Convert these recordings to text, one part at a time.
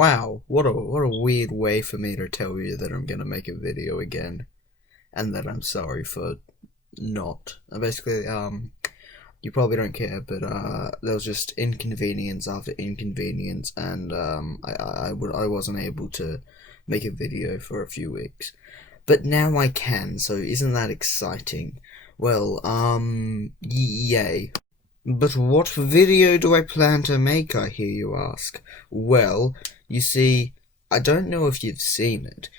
Wow, what a weird way for me to tell you that I'm gonna make a video again, and that I'm sorry for not. Basically, you probably don't care, but there was just inconvenience after inconvenience, and I wasn't able to make a video for a few weeks, but now I can. So isn't that exciting? Well, yay. But what video do I plan to make, I hear you ask? Well, you see, I don't know if you've seen it,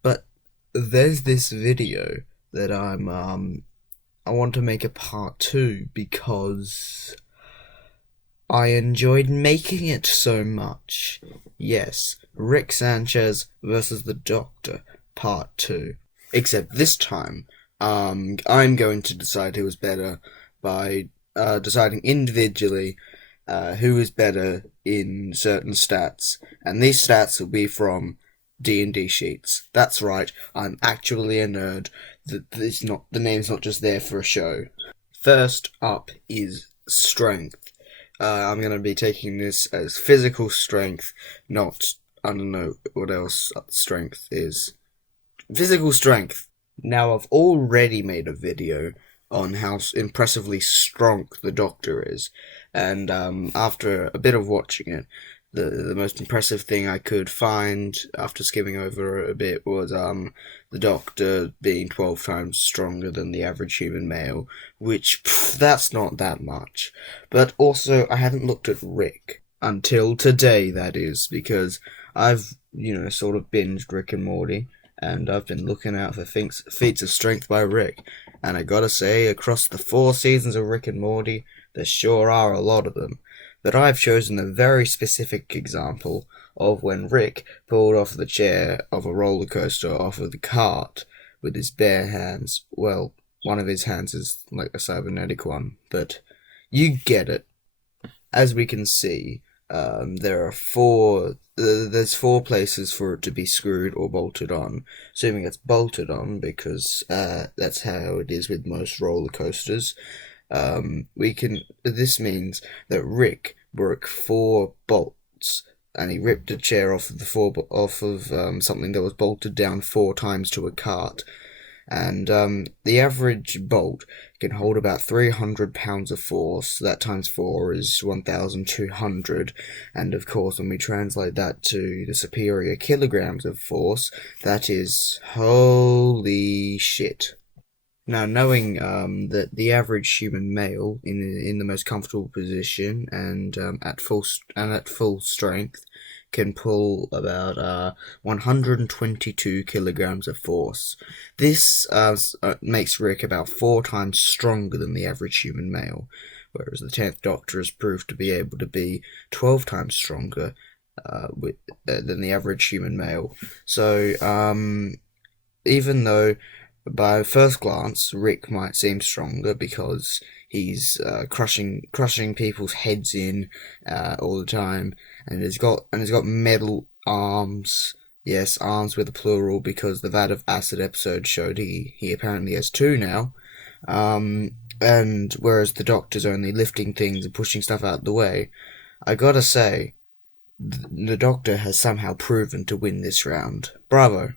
but there's this video that I want to make a part 2 because I enjoyed making it so much. Yes, Rick Sanchez versus the Doctor, part 2. Except this time, I'm going to decide who is better by deciding individually who is better in certain stats, and these stats will be from D&D sheets. That's right, I'm actually a nerd. The name's not just there for a show. First up is strength. I'm going to be taking this as physical strength, not, I don't know what else strength is. Physical strength. Now, I've already made a video on how impressively strong the Doctor is, and after a bit of watching it, the most impressive thing I could find after skimming over a bit was the Doctor being 12 times stronger than the average human male, which that's not that much. But also, I hadn't looked at Rick until today, that is, because I've sort of binged Rick and Morty, and I've been looking out for feats of strength by Rick. And I gotta say, across the 4 seasons of Rick and Morty, there sure are a lot of them. But I've chosen a very specific example of when Rick pulled off the chair of a roller coaster off of the cart with his bare hands. Well, one of his hands is like a cybernetic one, but you get it. As we can see, there's 4 places for it to be screwed or bolted on, assuming it's bolted on, because that's how it is with most roller coasters. This means that Rick broke 4 bolts, and he ripped a chair off of something that was bolted down 4 times to a cart. And the average bolt can hold about 300 pounds of force. That times 4 is 1,200. And of course, when we translate that to the superior kilograms of force, that is holy shit. Now, knowing that the average human male in the most comfortable position and at full strength can pull about 122 kilograms of force. This makes Rick about 4 times stronger than the average human male, whereas the 10th Doctor is proved to be able to be 12 times stronger than the average human male. So, even though by first glance Rick might seem stronger because he's crushing people's heads in all the time, and he's got metal arms. Yes, arms with a plural, because the Vat of Acid episode showed he apparently has 2 now. And whereas the Doctor's only lifting things and pushing stuff out the way, I gotta say, the Doctor has somehow proven to win this round. Bravo.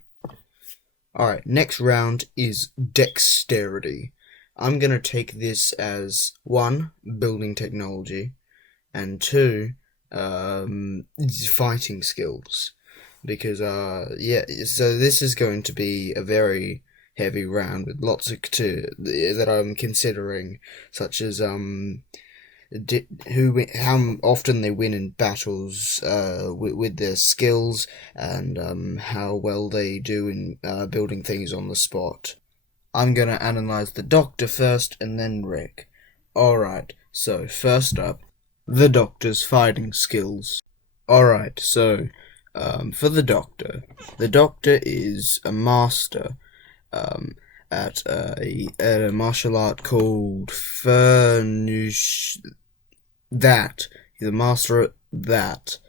Alright, next round is dexterity. I'm going to take this as 1, building technology, and 2, fighting skills. Because, so this is going to be a very heavy round with lots that I'm considering, such as, how often they win in battles with their skills, and how well they do in building things on the spot. I'm gonna analyze the Doctor first, and then Rick. Alright, so first up, the Doctor's fighting skills. Alright, so for the Doctor is a master at a martial art called Furnish. That. He's a master at that.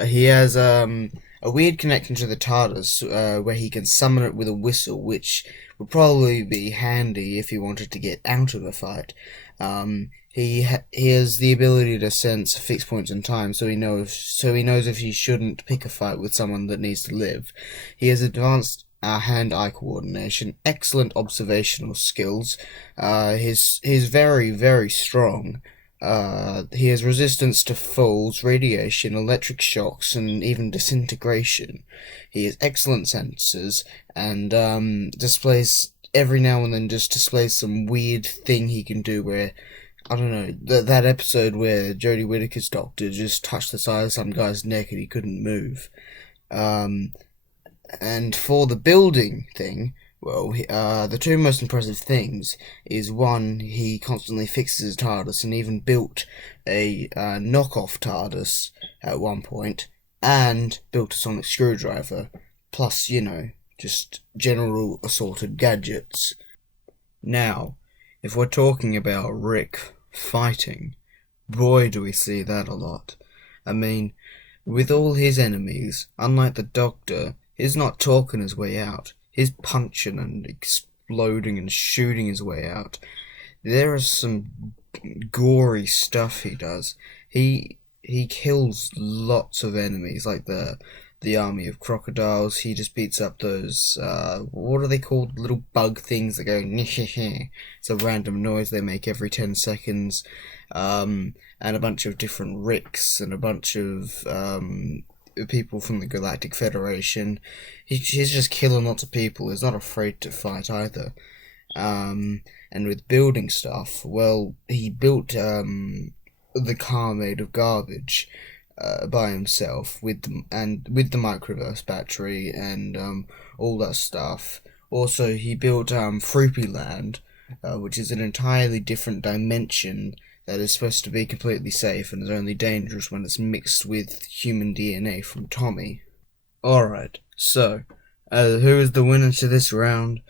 He has a a weird connection to the TARDIS, where he can summon it with a whistle, which would probably be handy if he wanted to get out of a fight. He has the ability to sense fixed points in time, so he knows if he shouldn't pick a fight with someone that needs to live. He has advanced hand-eye coordination, excellent observational skills. He's very, very strong. He has resistance to falls, radiation, electric shocks, and even disintegration. He has excellent sensors, and every now and then displays some weird thing he can do where, I don't know, that episode where Jodie Whittaker's doctor just touched the side of some guy's neck and he couldn't move. And for the building thing, well, the two most impressive things is, one, he constantly fixes his TARDIS and even built a knockoff TARDIS at one point, and built a sonic screwdriver, plus, just general assorted gadgets. Now, if we're talking about Rick fighting, boy do we see that a lot. I mean, with all his enemies, unlike the Doctor, he's not talking his way out. He's punching and exploding and shooting his way out. There is some gory stuff he does. He kills lots of enemies, like the army of crocodiles. He just beats up those, what are they called? Little bug things that go it's a random noise they make every 10 seconds. And a bunch of different Ricks and a bunch of people from the Galactic Federation. He's just killing lots of people. He's not afraid to fight either. And with building stuff, well, he built the car made of garbage by himself with the microverse battery and all that stuff. Also, he built Fruipyland, which is an entirely different dimension that is supposed to be completely safe and is only dangerous when it's mixed with human DNA from Tommy. Alright, so, who is the winner to this round?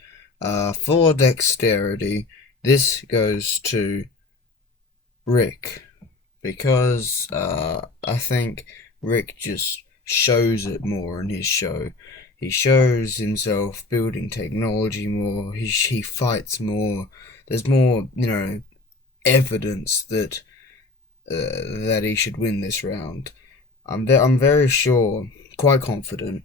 For dexterity, this goes to Rick, because I think Rick just shows it more in his show. He shows himself building technology more, he fights more, there's more, evidence that he should win this round. I'm very sure, quite confident,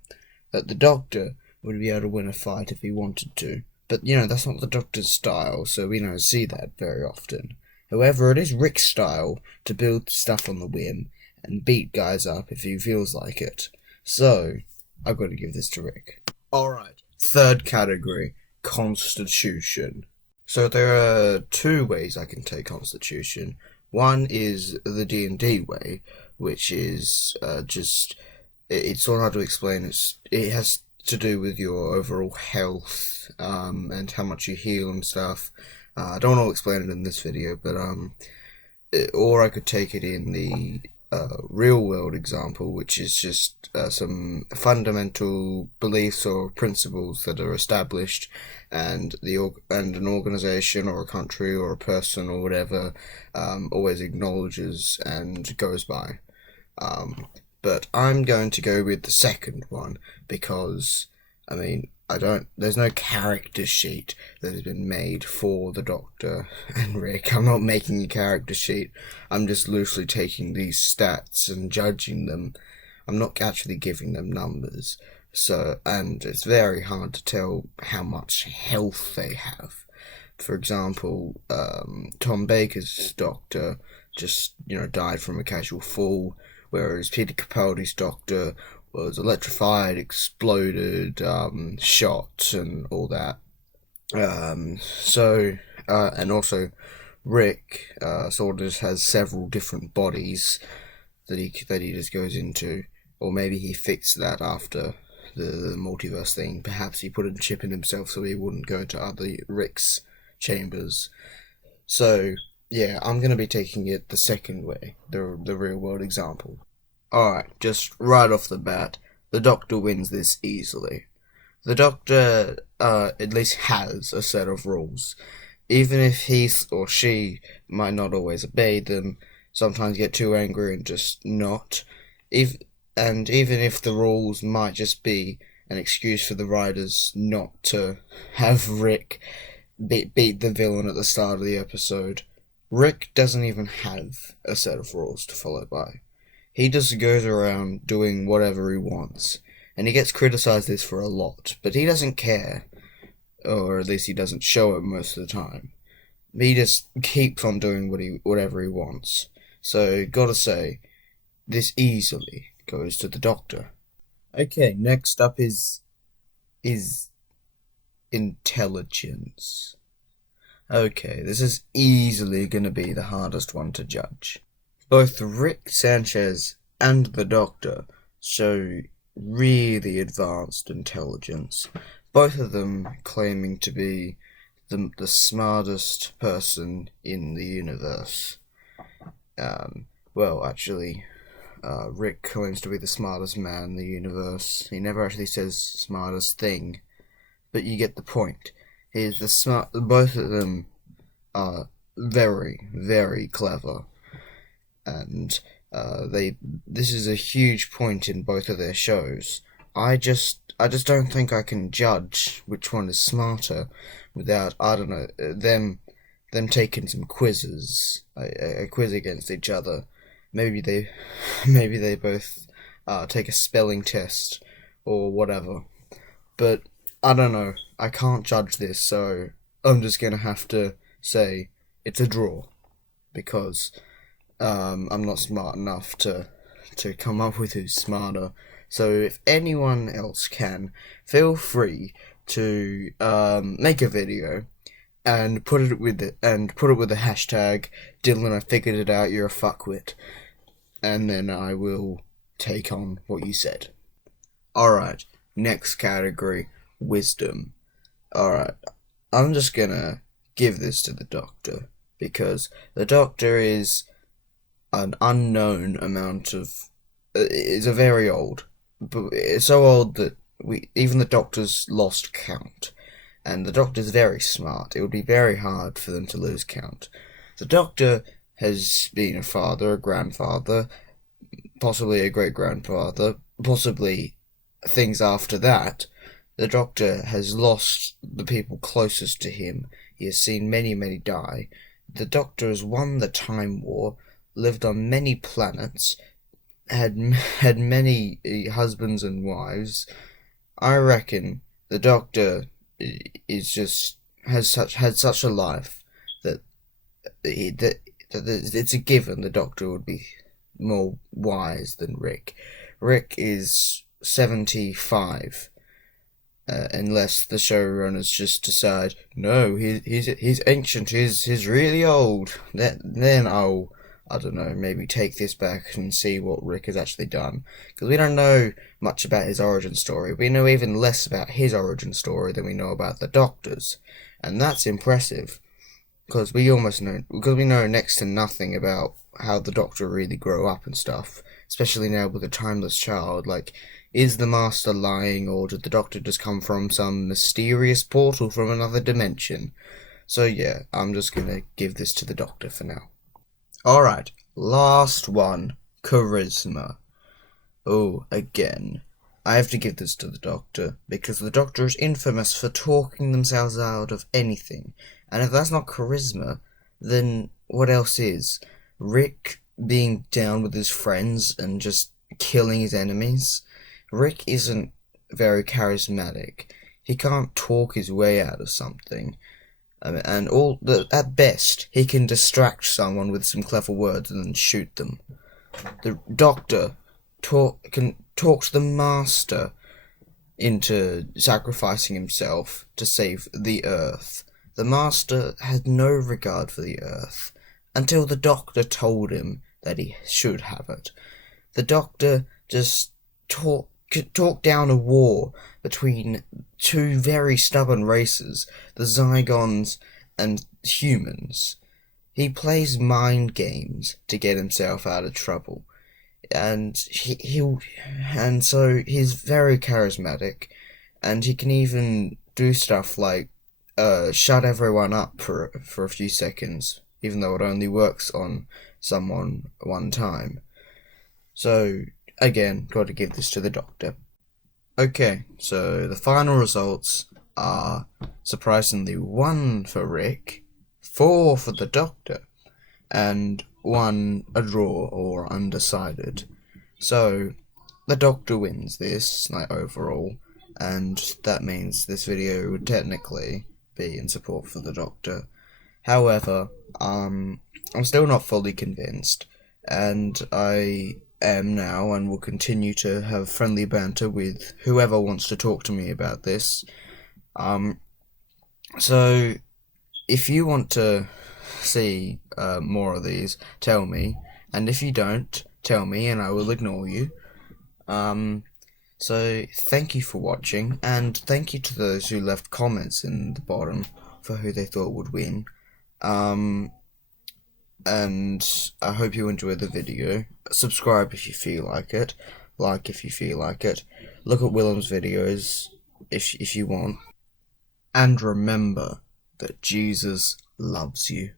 that the Doctor would be able to win a fight if he wanted to. But, that's not the Doctor's style, so we don't see that very often. However, it is Rick's style to build stuff on the whim and beat guys up if he feels like it. So, I've got to give this to Rick. Alright, third category, Constitution. So there are two ways I can take Constitution. One is the D&D way, which is it's sort of hard to explain. It has to do with your overall health and how much you heal and stuff. I don't want to explain it in this video, but or I could take it in the real world example, which is just some fundamental beliefs or principles that are established, and an organization or a country or a person or whatever always acknowledges and goes by. But I'm going to go with the second one because, there's no character sheet that has been made for the Doctor and Rick. I'm not making a character sheet. I'm just loosely taking these stats and judging them. I'm not actually giving them numbers. And it's very hard to tell how much health they have. For example, Tom Baker's Doctor just, died from a casual fall, whereas Peter Capaldi's Doctor was electrified, exploded, shot, and all that. And also Rick sort of has several different bodies that he just goes into, or maybe he fixed that after the multiverse thing. Perhaps he put a chip in himself so he wouldn't go to other Rick's chambers. So yeah, I'm gonna be taking it the second way, the real world example. Alright, just right off the bat, the Doctor wins this easily. The Doctor, at least has a set of rules. Even if he or she might not always obey them, sometimes get too angry and just not. And even if the rules might just be an excuse for the writers not to have Rick beat the villain at the start of the episode, Rick doesn't even have a set of rules to follow by. He just goes around doing whatever he wants, and he gets criticized this for a lot, but he doesn't care, or at least he doesn't show it most of the time. He just keeps on doing whatever he wants. So, gotta say, this easily goes to the Doctor. Okay, next up is intelligence. Okay, this is easily gonna be the hardest one to judge. Both Rick Sanchez and the Doctor show really advanced intelligence, both of them claiming to be the smartest person in the universe. Well, actually, Rick claims to be the smartest man in the universe. He never actually says smartest thing, but you get the point. He's the smart. Both of them are very, very clever, and this is a huge point in both of their shows. I just don't think I can judge which one is smarter without, I don't know, them taking some quizzes, a quiz against each other. Maybe they both take a spelling test or whatever. But I don't know. I can't judge this, so I'm just gonna have to say it's a draw because I'm not smart enough to come up with who's smarter. So if anyone else can, feel free to make a video and put it with the hashtag Dylan, I figured it out, you're a fuckwit, and then I will take on what you said. Alright, next category, wisdom. Alright, I'm just gonna give this to the Doctor because the Doctor is an unknown amount of is a very old, but it's so old that even the Doctors lost count, and the Doctor's very smart. It would be very hard for them to lose count. The Doctor has been a father, a grandfather, possibly a great-grandfather, possibly things after that. The Doctor has lost the people closest to him. He has seen many, many die. The Doctor has won the Time War, lived on many planets, had many husbands and wives. I reckon the Doctor had such a life that it's a given the Doctor would be more wise than Rick. Rick is 75, unless the showrunners just decide, no, he's ancient, he's really old. Then I'll, I don't know, maybe take this back and see what Rick has actually done. Because we don't know much about his origin story. We know even less about his origin story than we know about the Doctor's. And that's impressive. Because we know next to nothing about how the Doctor really grew up and stuff. Especially now with a timeless child. Like, is the Master lying, or did the Doctor just come from some mysterious portal from another dimension? So yeah, I'm just gonna give this to the Doctor for now. Alright, last one, charisma. Oh, again, I have to give this to the Doctor, because the Doctor is infamous for talking themselves out of anything, and if that's not charisma, then what else is? Rick being down with his friends and just killing his enemies? Rick isn't very charismatic. He can't talk his way out of something. And at best, he can distract someone with some clever words and then shoot them. The Doctor can talk the Master into sacrificing himself to save the Earth. The Master had no regard for the Earth until the Doctor told him that he should have it. The Doctor just talked down a war between two very stubborn races, the Zygons and humans. He plays mind games to get himself out of trouble, and so he's very charismatic, and he can even do stuff like shut everyone up for a few seconds, even though it only works on someone one time. So again, got to give this to the doctor. Okay, so the final results are surprisingly 1 for Rick, 4 for the doctor, and 1 a draw or undecided. So the doctor wins this, like, overall, and that means this video would technically be in support for the doctor. However, I'm still not fully convinced, and I am now and will continue to have friendly banter with whoever wants to talk to me about this. So if you want to see more of these, tell me, and if you don't, tell me and I will ignore you. So thank you for watching, and thank you to those who left comments in the bottom for who they thought would win. And I hope you enjoyed the video. Subscribe if you feel like it. Like if you feel like it. Look at Willem's videos if you want. And remember that Jesus loves you.